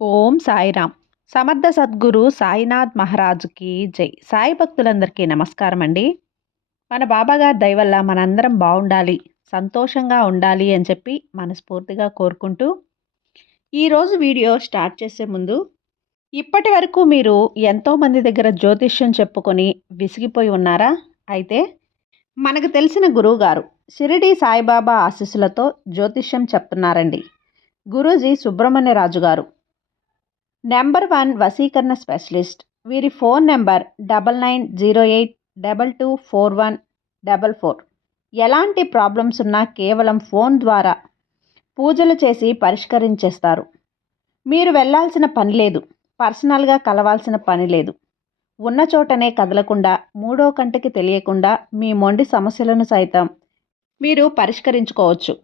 ఓం సాయిరామ్. సమర్థ సద్గురు సాయినాథ్ మహారాజుకి జై. సాయి భక్తులందరికీ నమస్కారం అండి. మన బాబాగారి దయ వల్ల మనందరం బాగుండాలి, సంతోషంగా ఉండాలి అని చెప్పి మనస్ఫూర్తిగా కోరుకుంటూ ఈరోజు వీడియో స్టార్ట్ చేసే ముందు, ఇప్పటి వరకు మీరు ఎంతోమంది దగ్గర జ్యోతిష్యం చెప్పుకొని విసిగిపోయి ఉన్నారా? అయితే మనకు తెలిసిన గురువుగారు షిరిడి సాయిబాబా ఆశీస్సులతో జ్యోతిష్యం చెప్తున్నారండి. గురూజీ సుబ్రహ్మణ్యరాజు గారు నంబర్ 1 వశీకరణ స్పెషలిస్ట్. వీరి ఫోన్ నెంబర్ 9908224144. ఎలాంటి ప్రాబ్లమ్స్ ఉన్నా కేవలం ఫోన్ ద్వారా పూజలు చేసి పరిష్కరించేస్తారు. మీరు వెళ్ళాల్సిన పని లేదు, పర్సనల్గా కలవాల్సిన పని లేదు. ఉన్న చోటనే కదలకుండా, మూడో కంటికి తెలియకుండా మీ మొండి సమస్యలను సైతం మీరు పరిష్కరించుకోవచ్చు.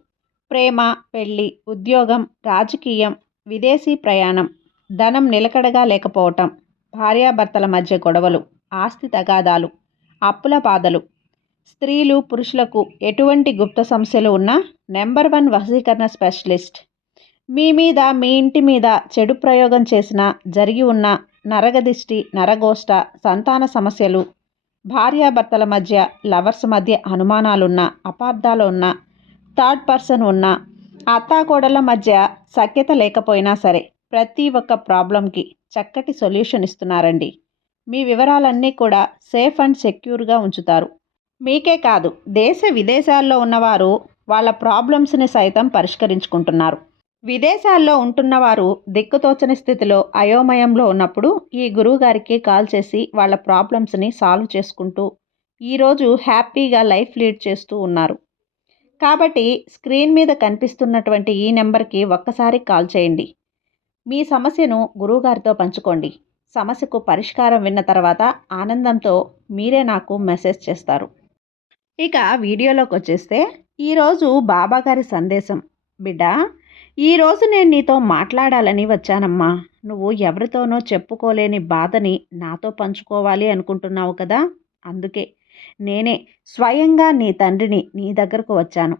ప్రేమ, పెళ్ళి, ఉద్యోగం, రాజకీయం, విదేశీ ప్రయాణం, ధనం నిలకడగా లేకపోవటం, భార్యాభర్తల మధ్య గొడవలు, ఆస్తి తగాదాలు, అప్పుల బాధలు, స్త్రీలు పురుషులకు ఎటువంటి గుప్త సమస్యలు ఉన్నా నంబర్ 1 వశీకరణ స్పెషలిస్ట్. మీ మీద, మీ ఇంటి మీద చెడు ప్రయోగం చేసిన, జరిగి ఉన్న నరగదిష్టి, నరగోష్ట, సంతాన సమస్యలు, భార్యాభర్తల మధ్య, లవర్స్ మధ్య అనుమానాలున్నా, అపార్థాలు ఉన్నా, థర్డ్ పర్సన్ ఉన్నా, అత్తాకోడళ్ళ మధ్య సఖ్యత లేకపోయినా సరే ప్రతి ఒక్క ప్రాబ్లంకి చక్కటి సొల్యూషన్ ఇస్తున్నారండి. మీ వివరాలన్నీ కూడా సేఫ్ అండ్ సెక్యూర్గా ఉంచుతారు. మీకే కాదు, దేశ విదేశాల్లో ఉన్నవారు వాళ్ళ ప్రాబ్లమ్స్ని సైతం పరిష్కరించుకుంటున్నారు. విదేశాల్లో ఉంటున్నవారు దిక్కుతోచని స్థితిలో, అయోమయంలో ఉన్నప్పుడు ఈ గురువుగారికి కాల్ చేసి వాళ్ళ ప్రాబ్లమ్స్ని సాల్వ్ చేసుకుంటూ ఈరోజు హ్యాపీగా లైఫ్ లీడ్ చేస్తూ ఉన్నారు. కాబట్టి స్క్రీన్ మీద కనిపిస్తున్నటువంటి ఈ నెంబర్కి ఒక్కసారి కాల్ చేయండి. మీ సమస్యను గురువుగారితో పంచుకోండి. సమస్యకు పరిష్కారం విన్న తర్వాత ఆనందంతో మీరే నాకు మెసేజ్ చేస్తారు. ఇక వీడియోలోకి వచ్చేస్తే, ఈరోజు బాబాగారి సందేశం. బిడ్డ, ఈరోజు నేను నీతో మాట్లాడాలని వచ్చానమ్మా. నువ్వు ఎవరితోనో చెప్పుకోలేని బాధని నాతో పంచుకోవాలి అనుకుంటున్నావు కదా. అందుకే నేనే స్వయంగా నీ తండ్రిని నీ దగ్గరకు వచ్చాను.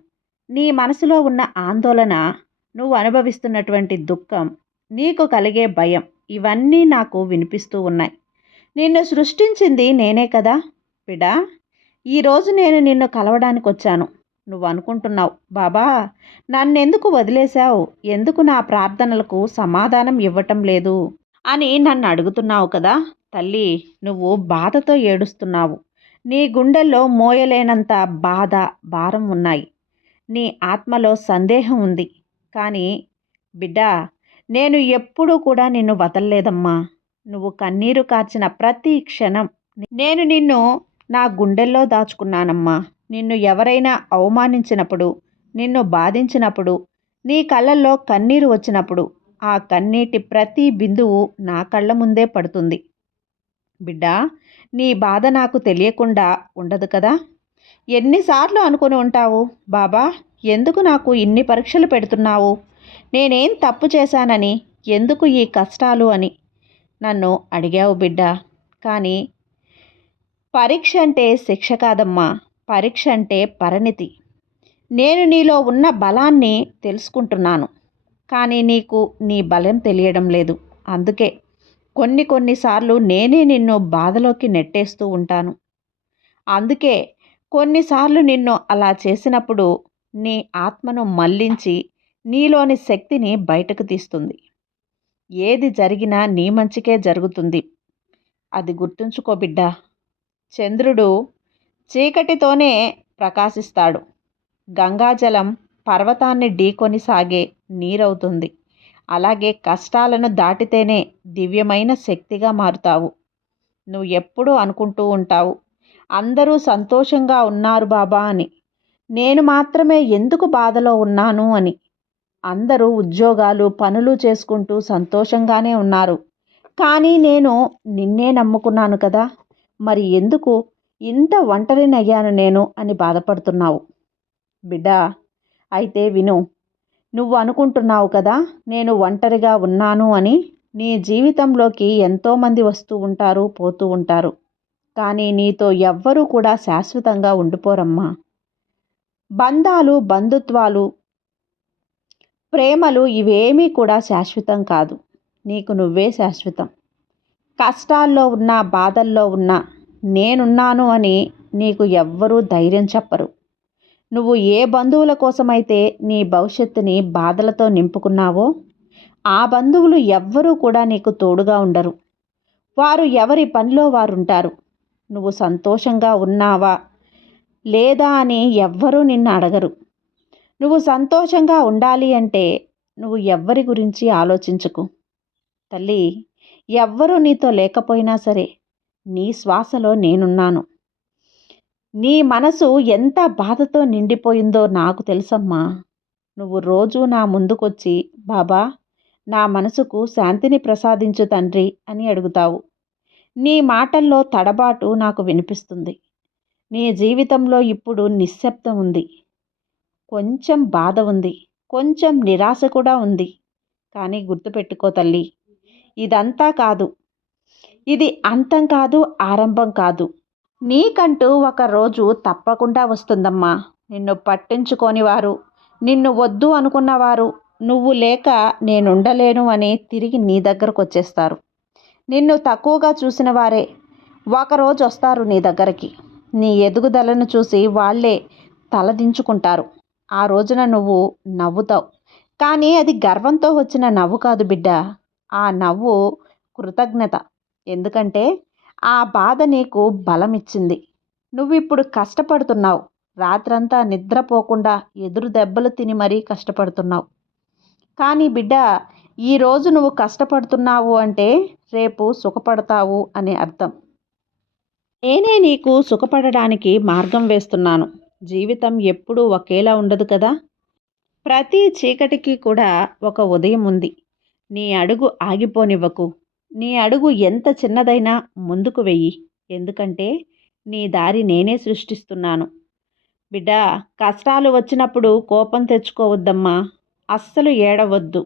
నీ మనసులో ఉన్న ఆందోళన, నువ్వు అనుభవిస్తున్నటువంటి దుఃఖం, నీకు కలిగే భయం, ఇవన్నీ నాకు వినిపిస్తూ ఉన్నాయి. నిన్ను సృష్టించింది నేనే కదా బిడ్డ. ఈరోజు నేను నిన్ను కలవడానికి వచ్చాను. నువ్వు అనుకుంటున్నావు, బాబా నన్నెందుకు వదిలేశావు, ఎందుకు నా ప్రార్థనలకు సమాధానం ఇవ్వటం లేదు అని నన్ను అడుగుతున్నావు కదా. తల్లి, నువ్వు బాధతో ఏడుస్తున్నావు. నీ గుండెల్లో మోయలేనంత బాధ, భారం ఉన్నాయి. నీ ఆత్మలో సందేహం ఉంది. కానీ బిడ్డ, నేను ఎప్పుడూ కూడా నిన్ను వదలలేదమ్మా. నువ్వు కన్నీరు కార్చిన ప్రతి క్షణం నేను నిన్ను నా గుండెల్లో దాచుకున్నానమ్మా. నిన్ను ఎవరైనా అవమానించినప్పుడు, నిన్ను బాధించినప్పుడు, నీ కళ్ళల్లో కన్నీరు వచ్చినప్పుడు ఆ కన్నీటి ప్రతి బిందువు నా కళ్ళ ముందే పడుతుంది. బిడ్డ, నీ బాధ నాకు తెలియకుండా ఉండదు కదా. ఎన్నిసార్లు అనుకుని ఉంటావు, బాబా ఎందుకు నాకు ఇన్ని పరీక్షలు పెడుతున్నావు, నేనేం తప్పు చేశానని, ఎందుకు ఈ కష్టాలు అని నన్ను అడిగావు బిడ్డ. కానీ పరీక్ష అంటే శిక్ష కాదమ్మా, పరీక్ష అంటే పరిణితి. నేను నీలో ఉన్న బలాన్ని తెలుసుకుంటున్నాను, కానీ నీకు నీ బలం తెలియడం లేదు. అందుకే కొన్నిసార్లు నేనే నిన్ను బాధలోకి నెట్టేస్తూ ఉంటాను. అందుకే కొన్నిసార్లు నిన్ను అలా చేసినప్పుడు నీ ఆత్మను మళ్లించి నీలోని శక్తిని బయటకు తీస్తుంది. ఏది జరిగినా నీ మంచికే జరుగుతుంది. అది గుర్తుంచుకో బిడ్డ. చంద్రుడు చీకటితోనే ప్రకాశిస్తాడు. గంగాజలం పర్వతాన్ని ఢీకొని సాగే నీరవుతుంది. అలాగే కష్టాలను దాటితేనే దివ్యమైన శక్తిగా మారుతావు. నువ్వు ఎప్పుడూ అనుకుంటూ ఉంటావు, అందరూ సంతోషంగా ఉన్నారు బాబా అని, నేను మాత్రమే ఎందుకు బాధలో ఉన్నాను అని. అందరూ ఉద్యోగాలు, పనులు చేసుకుంటూ సంతోషంగానే ఉన్నారు. కానీ నేను నిన్నే నమ్ముకున్నాను కదా, మరి ఎందుకు ఇంత ఒంటరినయ్యాను నేను అని బాధపడుతున్నావు. బిడ్డ, అయితే విను. నువ్వు అనుకుంటున్నావు కదా నేను ఒంటరిగా ఉన్నాను అని. నీ జీవితంలోకి ఎంతోమంది వస్తూ ఉంటారు, పోతూ ఉంటారు. కానీ నీతో ఎవ్వరూ కూడా శాశ్వతంగా ఉండిపోరమ్మా. బంధాలు, బంధుత్వాలు, ప్రేమలు ఇవేమీ కూడా శాశ్వతం కాదు. నీకు నువ్వే శాశ్వతం. కష్టాల్లో ఉన్నా బాధల్లో ఉన్నా నేనున్నాను అని నీకు ఎవ్వరూ ధైర్యం చెప్పరు. నువ్వు ఏ బంధువుల కోసమైతే నీ భవిష్యత్తుని బాధలతో నింపుకున్నావో ఆ బంధువులు ఎవ్వరూ కూడా నీకు తోడుగా ఉండరు. వారు ఎవరి పనిలో వారుంటారు. నువ్వు సంతోషంగా ఉన్నావా లేదా అని ఎవ్వరూ నిన్ను అడగరు. నువ్వు సంతోషంగా ఉండాలి అంటే నువ్వు ఎవ్వరి గురించి ఆలోచించకు తల్లి. ఎవ్వరూ నీతో లేకపోయినా సరే నీ శ్వాసలో నేనున్నాను. నీ మనసు ఎంత బాధతో నిండిపోయిందో నాకు తెలుసమ్మా. నువ్వు రోజూ నా ముందుకొచ్చి బాబా నా మనసుకు శాంతిని ప్రసాదించు తండ్రి అని అడుగుతావు. నీ మాటల్లో తడబాటు నాకు వినిపిస్తుంది. నీ జీవితంలో ఇప్పుడు నిశ్శబ్దం ఉంది, కొంచెం బాధ ఉంది, కొంచెం నిరాశ కూడా ఉంది. కానీ గుర్తుపెట్టుకో తల్లి, ఇదంతా కాదు. ఇది అంతం కాదు, ఆరంభం కాదు. నీకంటూ ఒక రోజు తప్పకుండా వస్తుందమ్మా. నిన్ను పట్టించుకోని వారు, నిన్ను వద్దు అనుకున్నవారు, నువ్వు లేక నేనుండలేను అని తిరిగి నీ దగ్గరకు వచ్చేస్తారు. నిన్ను తక్కువగా చూసిన వారే ఒకరోజు వస్తారు నీ దగ్గరికి. నీ ఎదుగుదలను చూసి వాళ్ళే తలదించుకుంటారు. ఆ రోజున నువ్వు నవ్వుతావు. కానీ అది గర్వంతో వచ్చిన నవ్వు కాదు బిడ్డ. ఆ నవ్వు కృతజ్ఞత. ఎందుకంటే ఆ బాధ నీకు బలం ఇచ్చింది. నువ్విప్పుడు కష్టపడుతున్నావు. రాత్రంతా నిద్రపోకుండా ఎదురు దెబ్బలు తిని మరీ కష్టపడుతున్నావు. కానీ బిడ్డ, ఈరోజు నువ్వు కష్టపడుతున్నావు అంటే రేపు సుఖపడతావు అని అర్థం. నేనే నీకు సుఖపడడానికి మార్గం వేస్తున్నాను. జీవితం ఎప్పుడూ ఒకేలా ఉండదు కదా. ప్రతి చీకటికి కూడా ఒక ఉదయం ఉంది. నీ అడుగు ఆగిపోనివ్వకు. నీ అడుగు ఎంత చిన్నదైనా ముందుకు వెయ్యి. ఎందుకంటే నీ దారి నేనే సృష్టిస్తున్నాను. బిడ్డా, కష్టాలు వచ్చినప్పుడు కోపం తెచ్చుకోవద్దమ్మా. అస్సలు ఏడవద్దు.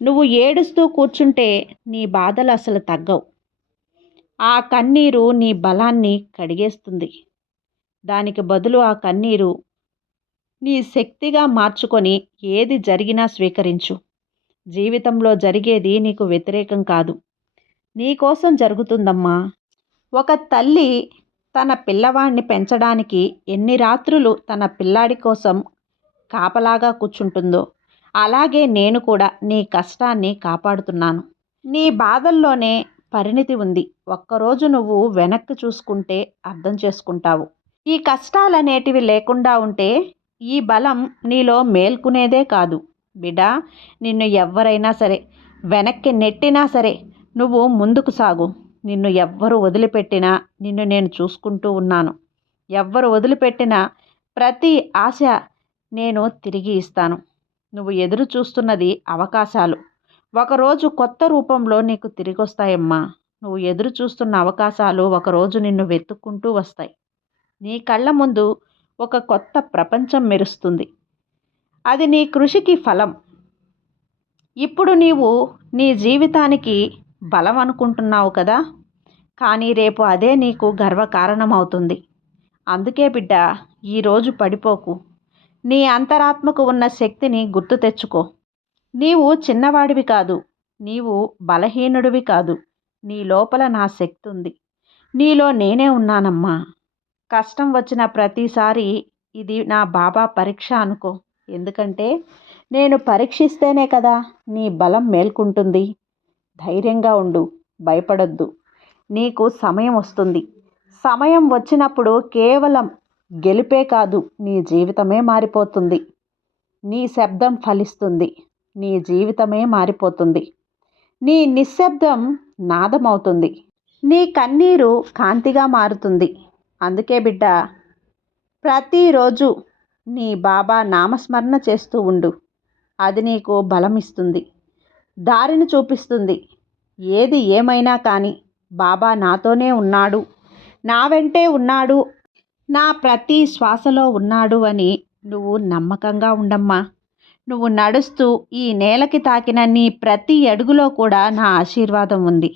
నువ్వు ఏడుస్తూ కూర్చుంటే నీ బాధలు అసలు తగ్గవు. ఆ కన్నీరు నీ బలాన్ని కడిగేస్తుంది. దానికి బదులు ఆ కన్నీరు నీ శక్తిగా మార్చుకొని ఏది జరిగినా స్వీకరించు. జీవితంలో జరిగేది నీకు వ్యతిరేకం కాదు, నీకోసం జరుగుతుందమ్మా. ఒక తల్లి తన పిల్లవాడిని పెంచడానికి ఎన్ని రాత్రులు తన పిల్లాడి కోసం కాపలాగా కూర్చుంటుందో అలాగే నేను కూడా నీ కష్టాన్ని కాపాడుతున్నాను. నీ బాధల్లోనే పరిణితి ఉంది. ఒక్కరోజు నువ్వు వెనక్కి చూసుకుంటే అర్థం చేసుకుంటావు. ఈ కష్టాలనేటివి లేకుండా ఉంటే ఈ బలం నీలో మేల్కునేదే కాదు. బిడ్డా, నిన్ను ఎవ్వరైనా సరే వెనక్కి నెట్టినా సరే నువ్వు ముందుకు సాగు. నిన్ను ఎవ్వరు వదిలిపెట్టినా నిన్ను నేను చూసుకుంటూ ఉన్నాను. ఎవ్వరు వదిలిపెట్టినా ప్రతి ఆశ నేను తిరిగి ఇస్తాను. నువ్వు ఎదురు చూస్తున్నది అవకాశాలు. ఒకరోజు కొత్త రూపంలో నీకు తిరిగి వస్తాయమ్మా. నువ్వు ఎదురు చూస్తున్న అవకాశాలు ఒకరోజు నిన్ను వెతుక్కుంటూ వస్తాయి. నీ కళ్ళ ముందు ఒక కొత్త ప్రపంచం మెరుస్తుంది. అది నీ కృషికి ఫలం. ఇప్పుడు నీవు నీ జీవితానికి బలం అనుకుంటున్నావు కదా, కానీ రేపు అదే నీకు గర్వకారణం అవుతుంది. అందుకే బిడ్డ, ఈరోజు పడిపోకు. నీ అంతరాత్మకు ఉన్న శక్తిని గుర్తు తెచ్చుకో. నీవు చిన్నవాడివి కాదు, నీవు బలహీనుడివి కాదు. నీ లోపల నా శక్తి ఉంది. నీలో నేనే ఉన్నానమ్మా. కష్టం వచ్చిన ప్రతిసారి ఇది నా బాబా పరీక్ష అనుకో. ఎందుకంటే నేను పరీక్షిస్తేనే కదా నీ బలం మేల్కుంటుంది. ధైర్యంగా ఉండు, భయపడొద్దు. నీకు సమయం వస్తుంది. సమయం వచ్చినప్పుడు కేవలం గెలిపే కాదు, నీ జీవితమే మారిపోతుంది. నీ శబ్దం ఫలిస్తుంది. నీ జీవితమే మారిపోతుంది. నీ నిశ్శబ్దం నాదమవుతుంది. నీ కన్నీరు కాంతిగా మారుతుంది. అందుకే బిడ్డ, ప్రతిరోజు నీ బాబా నామస్మరణ చేస్తూ ఉండు. అది నీకు బలమిస్తుంది, దారిని చూపిస్తుంది. ఏది ఏమైనా కానీ బాబా నాతోనే ఉన్నాడు, నా వెంటే ఉన్నాడు, నా ప్రతి శ్వాసలో ఉన్నాడు అని నువ్వు నమ్మకంగా ఉండమ్మా. నువ్వు నడుస్తూ ఈ నేలకి తాకిన నీ ప్రతి అడుగులో కూడా నా ఆశీర్వాదం ఉంది.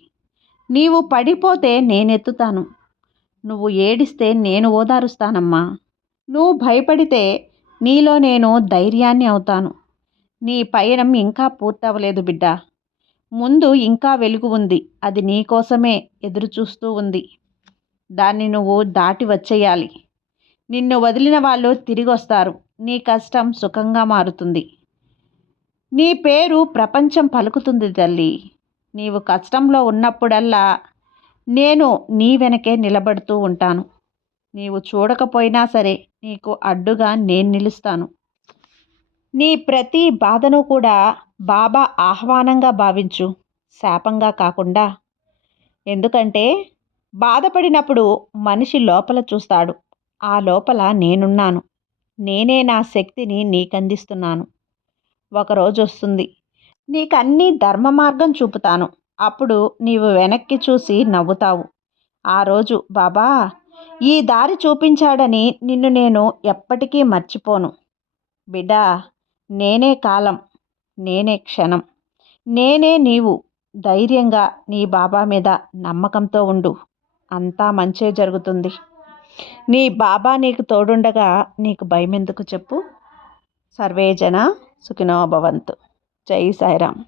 నీవు పడిపోతే నేనెత్తుతాను. నువ్వు ఏడిస్తే నేను ఓదారుస్తానమ్మా. నువ్వు భయపడితే నీలో నేను ధైర్యాన్ని అవుతాను. నీ పయనం ఇంకా పూర్తవలేదు బిడ్డ. ముందు ఇంకా వెలుగు ఉంది. అది నీ కోసమే ఎదురు చూస్తూ ఉంది. దాన్ని నువ్వు దాటి వచ్చేయాలి. నిన్ను వదిలిన వాళ్ళు తిరిగి వస్తారు. నీ కష్టం సుఖంగా మారుతుంది. నీ పేరు ప్రపంచం పలుకుతుంది తల్లి. నీవు కష్టంలో ఉన్నప్పుడల్లా నేను నీ వెనకే నిలబడుతూ ఉంటాను. నీవు చూడకపోయినా సరే నీకు అడ్డుగా నేను నిలుస్తాను. నీ ప్రతి బాధను కూడా బాబా ఆహ్వానంగా భావించు, శాపంగా కాకుండా. ఎందుకంటే బాధపడినప్పుడు మనిషి లోపల చూస్తాడు. ఆ లోపల నేనున్నాను. నేనే నా శక్తిని నీకందిస్తున్నాను. ఒకరోజు వస్తుంది, నీకన్నీ ధర్మ మార్గం చూపుతాను. అప్పుడు నీవు వెనక్కి చూసి నవ్వుతావు. ఆ రోజు బాబా ఈ దారి చూపించాడని నిన్ను నేను ఎప్పటికీ మర్చిపోను. బిడ్డా, నేనే కాలం, నేనే క్షణం, నేనే నీవు. ధైర్యంగా నీ బాబా మీద నమ్మకంతో ఉండు. అంతా మంచే జరుగుతుంది. నీ బాబా నీకు తోడుండగా నీకు భయం ఎందుకు చెప్పు. సర్వే జన సుఖినో భవంతు. జై సాయిరామ్.